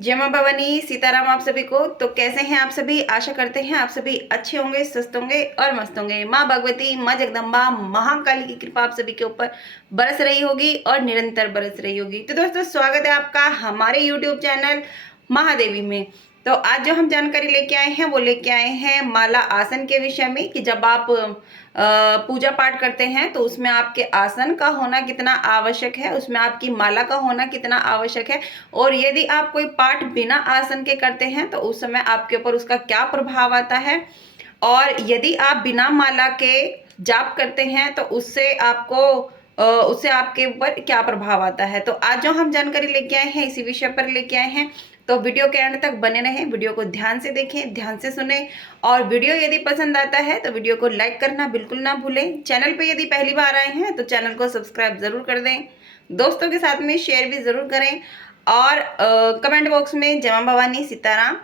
जय मां भवानी, सीताराम आप सभी को। तो कैसे हैं आप सभी? आशा करते हैं आप सभी अच्छे होंगे, स्वस्थ होंगे और मस्त होंगे। मां भगवती, मां जगदम्बा, महाकाली की कृपा आप सभी के ऊपर बरस रही होगी और निरंतर बरस रही होगी। तो दोस्तों, स्वागत है आपका हमारे यूट्यूब चैनल महादेवी में। तो आज जो हम जानकारी लेके आए हैं वो लेके आए हैं माला आसन के विषय में, कि जब आप पूजा पाठ करते हैं तो उसमें आपके आसन का होना कितना आवश्यक है, उसमें आपकी माला का होना कितना आवश्यक है, और यदि आप कोई पाठ बिना आसन के करते हैं तो उस समय आपके ऊपर उसका क्या प्रभाव आता है, और यदि आप बिना माला के जाप करते हैं तो उससे आपके ऊपर क्या प्रभाव आता है। तो आज जो हम जानकारी लेके आए हैं इसी विषय पर लेके आए हैं। तो वीडियो के एंड तक बने रहें, वीडियो को ध्यान से देखें, ध्यान से सुने, और वीडियो यदि पसंद आता है तो वीडियो को लाइक करना बिल्कुल ना भूलें। चैनल पे यदि पहली बार आए हैं तो चैनल को सब्सक्राइब जरूर कर दें, दोस्तों के साथ में शेयर भी जरूर करें, और कमेंट बॉक्स में जय मां भवानी सीताराम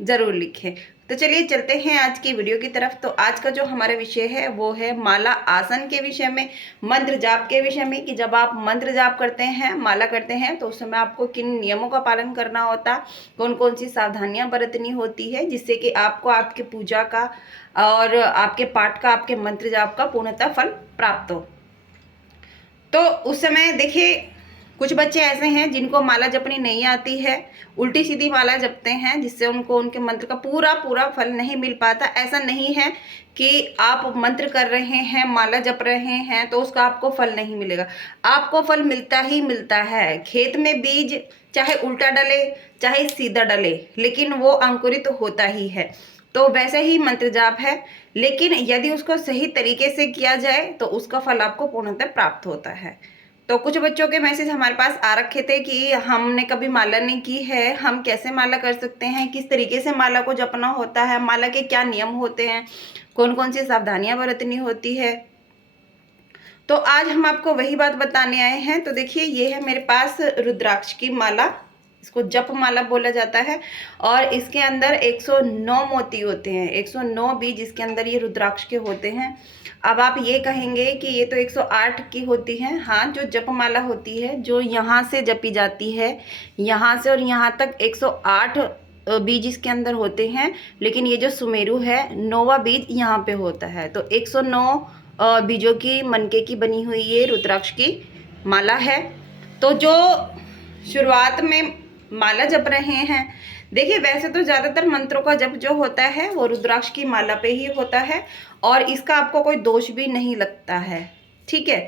जरूर लिखें। तो चलिए चलते हैं आज की वीडियो की तरफ। तो आज का जो हमारा विषय है वो है माला आसन के विषय में, मंत्र जाप के विषय में, कि जब आप मंत्र जाप करते हैं, माला करते हैं, तो उस समय आपको किन नियमों का पालन करना होता, कौन कौन सी सावधानियां बरतनी होती है, जिससे कि आपको आपकी पूजा का और आपके पाठ का, आपके मंत्र जाप का पूर्णतः फल प्राप्त हो। तो उस समय देखिए, कुछ बच्चे ऐसे हैं जिनको माला जपनी नहीं आती है, उल्टी सीधी माला जपते हैं, जिससे उनको उनके मंत्र का पूरा पूरा फल नहीं मिल पाता। ऐसा नहीं है कि आप मंत्र कर रहे हैं, माला जप रहे हैं तो उसका आपको फल नहीं मिलेगा। आपको फल मिलता ही मिलता है। खेत में बीज चाहे उल्टा डले चाहे सीधा डले, लेकिन वो अंकुरित होता ही है। तो वैसे ही मंत्र जाप है, लेकिन यदि उसको सही तरीके से किया जाए तो उसका फल आपको पूर्णतः प्राप्त होता है। तो कुछ बच्चों के मैसेज हमारे पास आ रखे थे कि हमने कभी माला नहीं की है, हम कैसे माला कर सकते हैं, किस तरीके से माला को जपना होता है, माला के क्या नियम होते हैं, कौन कौन सी सावधानियां बरतनी होती है। तो आज हम आपको वही बात बताने आए हैं। तो देखिए, ये है मेरे पास रुद्राक्ष की माला, इसको जप माला बोला जाता है, और इसके अंदर 109 मोती होते हैं, 109 बीज इसके अंदर ये रुद्राक्ष के होते हैं। अब आप ये कहेंगे कि ये तो 108 की होती है। हाँ, जो जप माला होती है, जो यहाँ से जपी जाती है, यहाँ से और यहाँ तक 108 बीज इसके अंदर होते हैं, लेकिन ये जो सुमेरु है, 9वां बीज यहाँ पे होता है। तो 109 बीजों की मनके की बनी हुई ये रुद्राक्ष की माला है। तो जो शुरुआत में माला जप रहे हैं, देखिए वैसे तो ज़्यादातर मंत्रों का जप जो होता है वो रुद्राक्ष की माला पे ही होता है, और इसका आपको कोई दोष भी नहीं लगता है। ठीक है,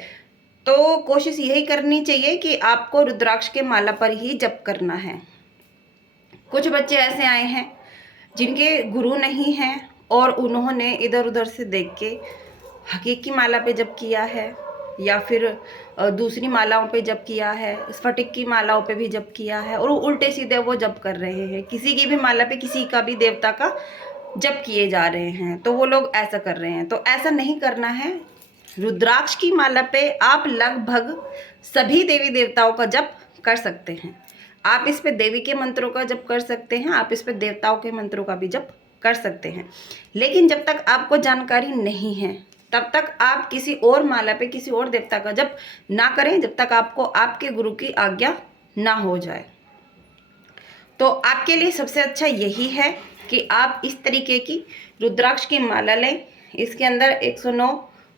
तो कोशिश यही करनी चाहिए कि आपको रुद्राक्ष के माला पर ही जप करना है। कुछ बच्चे ऐसे आए हैं जिनके गुरु नहीं हैं, और उन्होंने इधर उधर से देख के हकीकी माला पे जप किया है, या फिर दूसरी मालाओं पे जप किया है, स्फटिक की मालाओं पे भी जप किया है, और उल्टे सीधे वो जप कर रहे हैं। किसी की भी माला पे किसी का भी देवता का जप किए जा रहे हैं, तो वो लोग ऐसा कर रहे हैं। तो ऐसा नहीं करना है। रुद्राक्ष की माला पे आप लगभग सभी देवी देवताओं का जप कर सकते हैं। आप इस पे देवी के मंत्रों का जप कर सकते हैं, आप इस पे देवताओं के मंत्रों का भी जप कर सकते हैं। लेकिन जब तक आपको जानकारी नहीं है तब तक आप किसी और माला पे किसी और देवता का जप ना करें, जब तक आपको आपके गुरु की आज्ञा ना हो जाए। तो आपके लिए सबसे अच्छा यही है कि आप इस तरीके की रुद्राक्ष की माला लें। इसके अंदर 109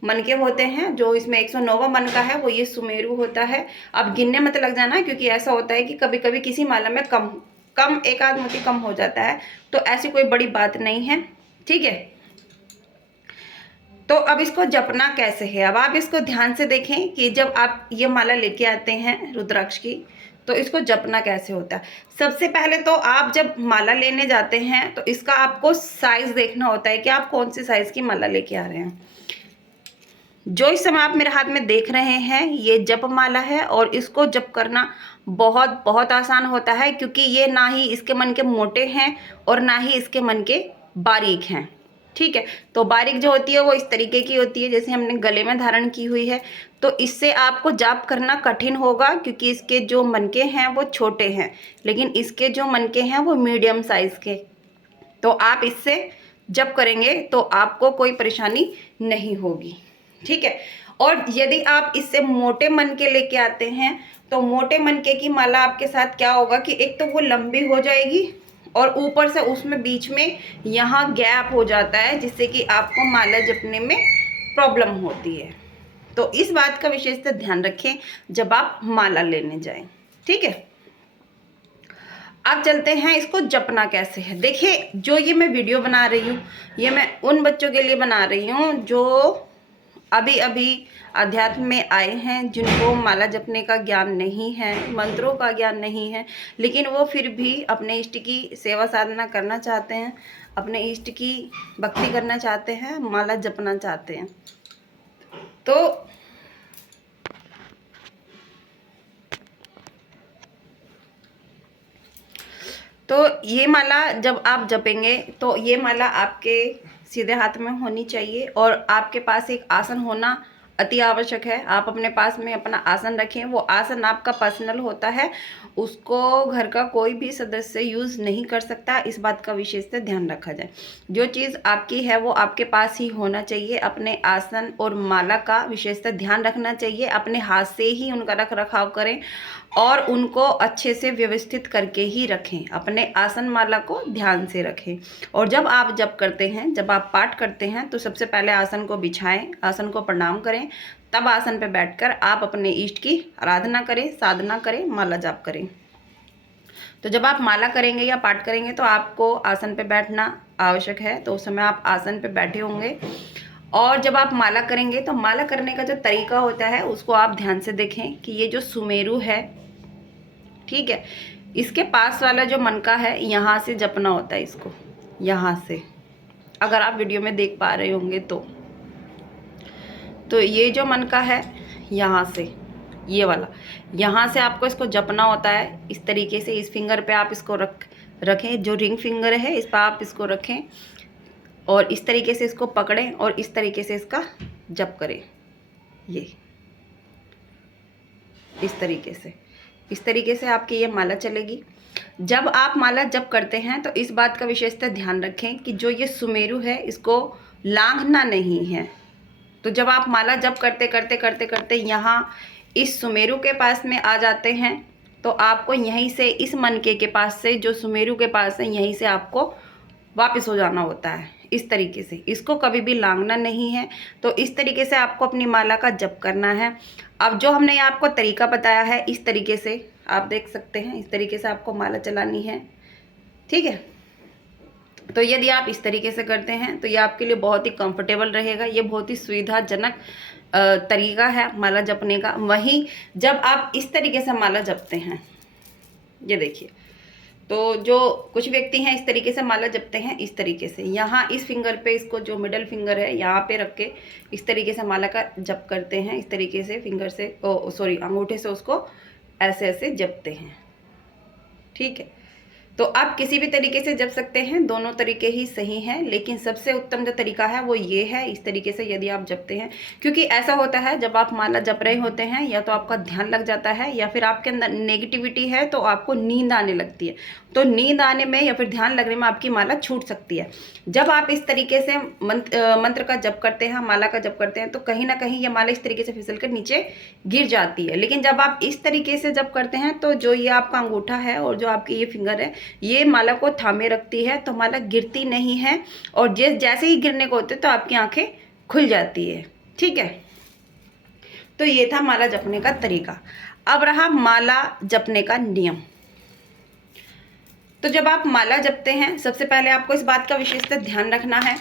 मनके होते हैं। जो इसमें 109वां मन का है वो ये सुमेरु होता है। अब गिनने मत लग जाना, क्योंकि ऐसा होता है कि कभी कभी किसी माला में कम एक आध मोती कम हो जाता है, तो ऐसी कोई बड़ी बात नहीं है। ठीक है, तो अब इसको जपना कैसे है। अब आप इसको ध्यान से देखें कि जब आप ये माला लेके आते हैं रुद्राक्ष की, तो इसको जपना कैसे होता है। सबसे पहले तो आप जब माला लेने जाते हैं तो इसका आपको साइज देखना होता है कि आप कौन सी साइज की माला लेके आ रहे हैं। जो इस समय आप मेरे हाथ में देख रहे हैं ये जप माला है, और इसको जप करना बहुत बहुत आसान होता है, क्योंकि ये ना ही इसके मन के मोटे हैं और ना ही इसके मन के बारीक हैं। ठीक है, तो बारीक जो होती है वो इस तरीके की होती है जैसे हमने गले में धारण की हुई है। तो इससे आपको जाप करना कठिन होगा, क्योंकि इसके जो मनके हैं वो छोटे हैं, लेकिन इसके जो मनके हैं वो मीडियम साइज के। तो आप इससे जप करेंगे तो आपको कोई परेशानी नहीं होगी। ठीक है। और यदि आप इससे मोटे मन के लेके आते हैं तो मोटे मन के की माला आपके साथ क्या होगा कि एक तो वो लंबी हो जाएगी और ऊपर से उसमें बीच में यहाँ गैप हो जाता है, जिससे कि आपको माला जपने में प्रॉब्लम होती है। तो इस बात का विशेषतः ध्यान रखें जब आप माला लेने जाएं। ठीक है, अब चलते हैं इसको जपना कैसे है। देखिए, जो ये मैं वीडियो बना रही हूँ ये मैं उन बच्चों के लिए बना रही हूँ जो अभी अभी अध्यात्म में आए हैं, जिनको माला जपने का ज्ञान नहीं है, मंत्रों का ज्ञान नहीं है, लेकिन वो फिर भी अपने इष्ट की सेवा साधना करना चाहते हैं, अपने इष्ट की भक्ति करना चाहते हैं, माला जपना चाहते हैं। तो ये माला जब आप जपेंगे तो ये माला आपके सीधे हाथ में होनी चाहिए और आपके पास एक आसन होना अति आवश्यक है। आप अपने पास में अपना आसन रखें। वो आसन आपका पर्सनल होता है, उसको घर का कोई भी सदस्य यूज़ नहीं कर सकता। इस बात का विशेष से ध्यान रखा जाए। जो चीज़ आपकी है वो आपके पास ही होना चाहिए। अपने आसन और माला का विशेषतः ध्यान रखना चाहिए। अपने हाथ से ही उनका रख रखाव करें और उनको अच्छे से व्यवस्थित करके ही रखें। अपने आसन माला को ध्यान से रखें। और जब आप जप करते हैं, जब आप पाठ करते हैं तो सबसे पहले आसन को बिछाएं, आसन को प्रणाम करें, तब आसन पर बैठकर आप अपने इष्ट की आराधना करें, साधना करें, माला जाप करें। तो जब आप माला करेंगे या पाठ करेंगे तो आपको आसन पे बैठना आवश्यक है। तो उस समय आप आसन पे बैठे होंगे। और जब आप माला करेंगे तो माला करने का जो तरीका होता है उसको आप ध्यान से देखें कि ये जो सुमेरु है, ठीक है, इसके पास वाला जो मनका है यहाँ से जपना होता है इसको, यहाँ से। अगर आप वीडियो में देख पा रहे होंगे तो ये जो मनका है यहाँ से, ये वाला, यहाँ से आपको इसको जपना होता है। इस तरीके से इस फिंगर पे आप इसको रखें, जो रिंग फिंगर है इस पर आप इसको रखें और इस तरीके से इसको पकड़ें और इस तरीके से इसका जप करें। ये इस तरीके से आपकी ये माला चलेगी। जब आप माला जप करते हैं तो इस बात का विशेषतः ध्यान रखें कि जो ये सुमेरु है इसको लांघना नहीं है। तो जब आप माला जप करते करते करते करते यहाँ इस सुमेरु के पास में आ जाते हैं तो आपको यहीं से इस मनके के पास से, जो सुमेरु के पास है, यहीं से आपको वापस हो जाना होता है। इस तरीके से इसको कभी भी लांघना नहीं है। तो इस तरीके से आपको अपनी माला का जप करना है। अब जो हमने आपको तरीका बताया है इस तरीके से आप देख सकते हैं, इस तरीके से आपको माला चलानी है। ठीक है, तो यदि आप इस तरीके से करते हैं तो ये आपके लिए बहुत ही कंफर्टेबल रहेगा। ये बहुत ही सुविधाजनक तरीका है माला जपने का। वहीं जब आप इस तरीके से माला जपते हैं, ये देखिए, तो जो कुछ व्यक्ति हैं इस तरीके से माला जपते हैं, इस तरीके से यहाँ इस फिंगर पे, इसको जो मिडल फिंगर है यहाँ पे रख के इस तरीके से माला का जप करते हैं। इस तरीके से फिंगर से अंगूठे से उसको ऐसे ऐसे जपते हैं। ठीक है, तो आप किसी भी तरीके से जप सकते हैं, दोनों तरीके ही सही हैं, लेकिन सबसे उत्तम जो तरीका है वो ये है, इस तरीके से यदि आप जपते हैं। क्योंकि ऐसा होता है जब आप माला जप रहे होते हैं या तो आपका ध्यान लग जाता है या फिर आपके अंदर नेगेटिविटी है तो आपको नींद आने लगती है। तो नींद आने में या फिर ध्यान लगने में आपकी माला छूट सकती है। जब आप इस तरीके से मंत्र का जप करते हैं, माला का जप करते हैं, तो कहीं ना कहीं ये माला इस तरीके से फिसल कर नीचे गिर जाती है। लेकिन जब आप इस तरीके से जप करते हैं तो जो ये आपका अंगूठा है और जो आपकी ये फिंगर है ये माला को थामे रखती है, तो माला गिरती नहीं है। और जैसे ही गिरने को होते तो आपकी आंखें खुल जाती है। ठीक है, तो ये था माला जपने का तरीका। अब रहा माला जपने का नियम। तो जब आप माला जपते हैं सबसे पहले आपको इस बात का विशेषतः ध्यान रखना है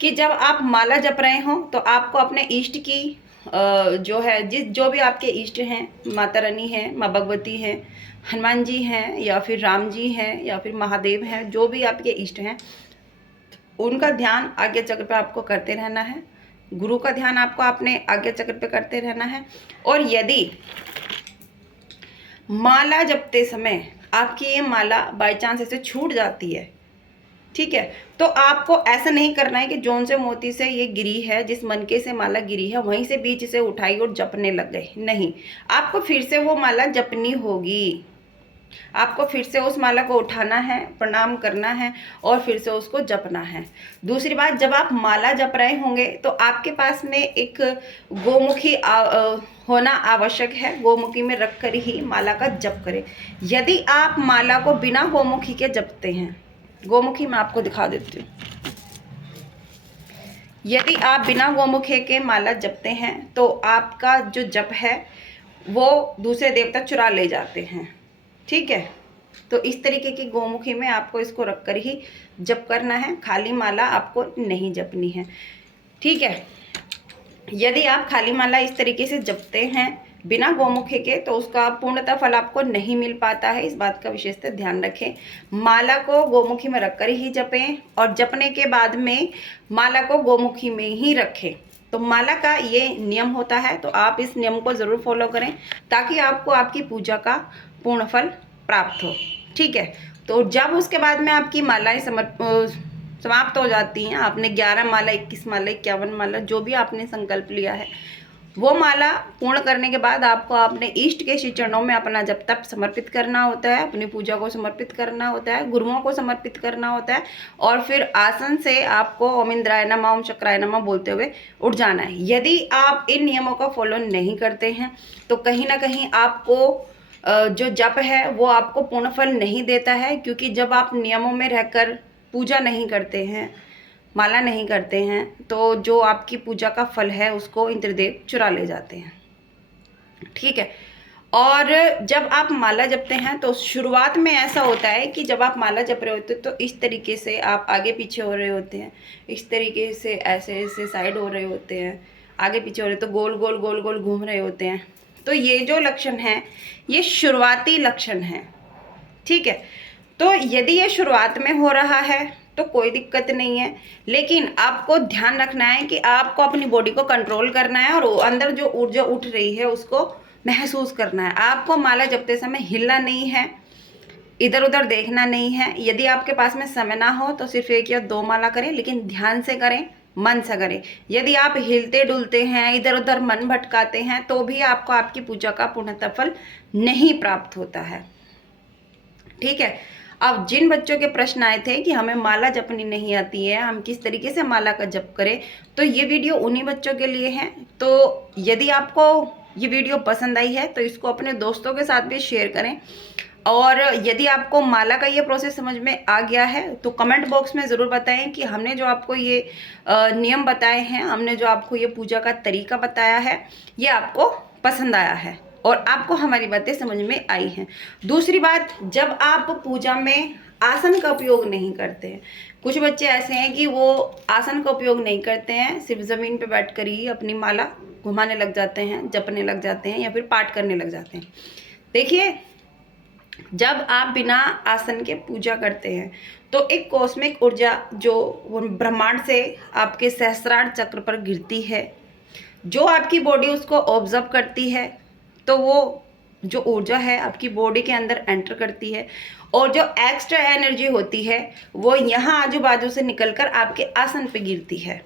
कि जब आप माला जप रहे हो तो आपको अपने इष्ट की जो है जो भी आपके इष्ट हैं, माता रानी हैं, माँ भगवती हैं, हनुमान जी हैं या फिर राम जी हैं या फिर महादेव हैं, जो भी आपके इष्ट हैं उनका ध्यान आज्ञा चक्र पे आपको करते रहना है। गुरु का ध्यान आपको अपने आज्ञा चक्र पे करते रहना है। और यदि माला जपते समय आपकी ये माला बाय चांस ऐसे छूट जाती है, ठीक है, तो आपको ऐसा नहीं करना है कि जौन से मोती से ये गिरी है, जिस मनके से माला गिरी है वहीं से बीच से उठाई और जपने लग गए। नहीं, आपको फिर से वो माला जपनी होगी। आपको फिर से उस माला को उठाना है, प्रणाम करना है और फिर से उसको जपना है। दूसरी बात, जब आप माला जप रहे होंगे तो आपके पास में एक गोमुखी होना आवश्यक है। गोमुखी में रख कर ही माला का जप करें। यदि आप माला को बिना गोमुखी के जपते हैं, गोमुखी मैं आपको दिखा देती हूँ। यदि आप बिना गोमुखी के माला जपते हैं तो आपका जो जप है वो दूसरे देवता चुरा ले जाते हैं। ठीक है, तो इस तरीके की गोमुखी में आपको इसको रखकर ही जप करना है, खाली माला आपको नहीं जपनी है। ठीक है, यदि आप खाली माला इस तरीके से जपते हैं बिना गोमुखी के तो उसका पूर्णतः फल आपको नहीं मिल पाता है। इस बात का विशेषतः ध्यान रखें। माला को गोमुखी में रखकर ही जपें और जपने के बाद में माला को गोमुखी में ही रखें। तो माला का ये नियम होता है, तो आप इस नियम को ज़रूर फॉलो करें ताकि आपको आपकी पूजा का पूर्ण फल प्राप्त हो। ठीक है, तो जब उसके बाद में आपकी मालाएं समाप्त हो जाती हैं, आपने 11 माला, 21 माला, 51 माला जो भी आपने संकल्प लिया है वो माला पूर्ण करने के बाद आपको अपने इष्ट के श्री चरणों में अपना जप तप समर्पित करना होता है, अपनी पूजा को समर्पित करना होता है, गुरुओं को समर्पित करना होता है और फिर आसन से आपको ओम इंद्राय नमः, ओम चक्राय नमः बोलते हुए उठ जाना है। यदि आप इन नियमों का फॉलो नहीं करते हैं तो कहीं ना कहीं आपको जो जप है वो आपको पूर्ण फल नहीं देता है, क्योंकि जब आप नियमों में रहकर पूजा नहीं करते हैं, माला नहीं करते हैं, तो जो आपकी पूजा का फल है उसको इंद्रदेव चुरा ले जाते हैं। ठीक है, और जब आप माला जपते हैं तो शुरुआत में ऐसा होता है कि जब आप माला जप रहे होते हैं तो इस तरीके से आप आगे पीछे हो रहे होते हैं, इस तरीके से ऐसे ऐसे साइड हो रहे होते हैं, आगे पीछे हो रहे तो गोल गोल गोल गोल घूम रहे होते हैं। तो ये जो लक्षण है ये शुरुआती लक्षण है। ठीक है, तो यदि ये शुरुआत में हो रहा है तो कोई दिक्कत नहीं है, लेकिन आपको ध्यान रखना है कि आपको अपनी बॉडी को कंट्रोल करना है और अंदर जो ऊर्जा उठ रही है उसको महसूस करना है। आपको माला जपते समय हिलना नहीं है, इधर उधर देखना नहीं है। यदि आपके पास में समय ना हो तो सिर्फ 1 या 2 माला करें, लेकिन ध्यान से करें, मन से करें। यदि आप हिलते डुलते हैं, इधर उधर मन भटकाते हैं तो भी आपको आपकी पूजा का पूर्णतः फल नहीं प्राप्त होता है। ठीक है, अब जिन बच्चों के प्रश्न आए थे कि हमें माला जपनी नहीं आती है, हम किस तरीके से माला का जप करें, तो ये वीडियो उन्हीं बच्चों के लिए है। तो यदि आपको ये वीडियो पसंद आई है तो इसको अपने दोस्तों के साथ भी शेयर करें, और यदि आपको माला का ये प्रोसेस समझ में आ गया है तो कमेंट बॉक्स में ज़रूर बताएं कि हमने जो आपको ये नियम बताए हैं, हमने जो आपको ये पूजा का तरीका बताया है, ये आपको पसंद आया है और आपको हमारी बातें समझ में आई हैं। दूसरी बात, जब आप पूजा में आसन का उपयोग नहीं करते हैं, कुछ बच्चे ऐसे हैं कि वो आसन का उपयोग नहीं करते हैं, सिर्फ ज़मीन पे बैठकर ही अपनी माला घुमाने लग जाते हैं, जपने लग जाते हैं या फिर पाठ करने लग जाते हैं। देखिए, जब आप बिना आसन के पूजा करते हैं तो एक कॉस्मिक ऊर्जा जो ब्रह्मांड से आपके सहस्त्रार चक्र पर गिरती है, जो आपकी बॉडी उसको ऑब्जर्व करती है, तो वो जो ऊर्जा है आपकी बॉडी के अंदर एंटर करती है और जो एक्स्ट्रा एनर्जी होती है वो यहाँ आजू बाजू से निकलकर आपके आसन पे गिरती है।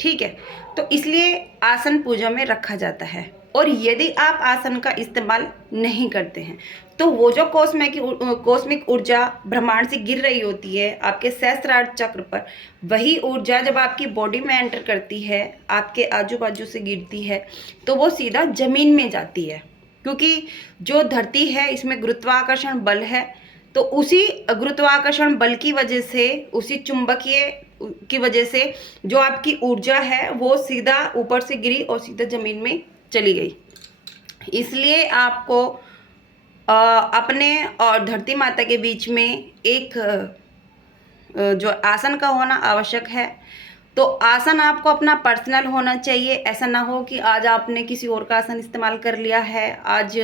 ठीक है, तो इसलिए आसन पूजा में रखा जाता है। और यदि आप आसन का इस्तेमाल नहीं करते हैं तो वो जो कॉस्मिक ऊर्जा ब्रह्मांड से गिर रही होती है आपके सहस्त्रार चक्र पर, वही ऊर्जा जब आपकी बॉडी में एंटर करती है, आपके आजू बाजू से गिरती है, तो वो सीधा जमीन में जाती है। क्योंकि जो धरती है इसमें गुरुत्वाकर्षण बल है, तो उसी गुरुत्वाकर्षण बल की वजह से, उसी चुंबकीय की वजह से जो आपकी ऊर्जा है वो सीधा ऊपर से गिरी और सीधा जमीन में चली गई। इसलिए आपको अपने और धरती माता के बीच में एक जो आसन का होना आवश्यक है। तो आसन आपको अपना पर्सनल होना चाहिए। ऐसा ना हो कि आज आपने किसी और का आसन इस्तेमाल कर लिया है आज,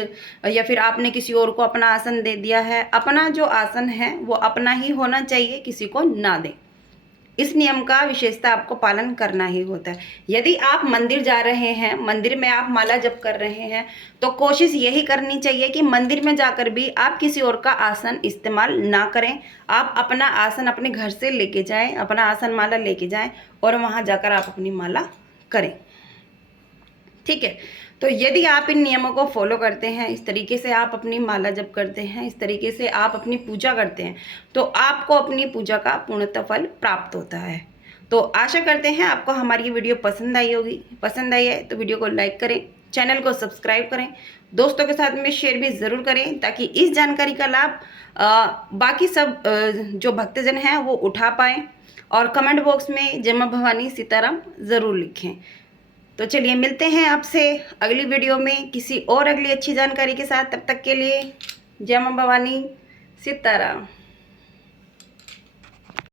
या फिर आपने किसी और को अपना आसन दे दिया है। अपना जो आसन है वो अपना ही होना चाहिए, किसी को ना दें। इस नियम का विशेषता आपको पालन करना ही होता है। यदि आप मंदिर जा रहे हैं, मंदिर में आप माला जप कर रहे हैं, तो कोशिश यही करनी चाहिए कि मंदिर में जाकर भी आप किसी और का आसन इस्तेमाल ना करें। आप अपना आसन अपने घर से लेके जाएं, अपना आसन माला लेके जाएं और वहाँ जाकर आप अपनी माला करें। ठीक है। तो यदि आप इन नियमों को फॉलो करते हैं, इस तरीके से आप अपनी माला जप करते हैं, इस तरीके से आप अपनी पूजा करते हैं, तो आपको अपनी पूजा का पूर्णतः फल प्राप्त होता है। तो आशा करते हैं आपको हमारी ये वीडियो पसंद आई होगी। पसंद आई है तो वीडियो को लाइक करें, चैनल को सब्सक्राइब करें, दोस्तों के साथ में शेयर भी ज़रूर करें, ताकि इस जानकारी का लाभ बाकी सब जो भक्तजन हैं वो उठा पाएँ। और कमेंट बॉक्स में जय मां भवानी सीताराम ज़रूर लिखें। तो चलिए मिलते हैं आपसे अगली वीडियो में किसी और अगली अच्छी जानकारी के साथ। तब तक के लिए जय मां भवानी सीताराम।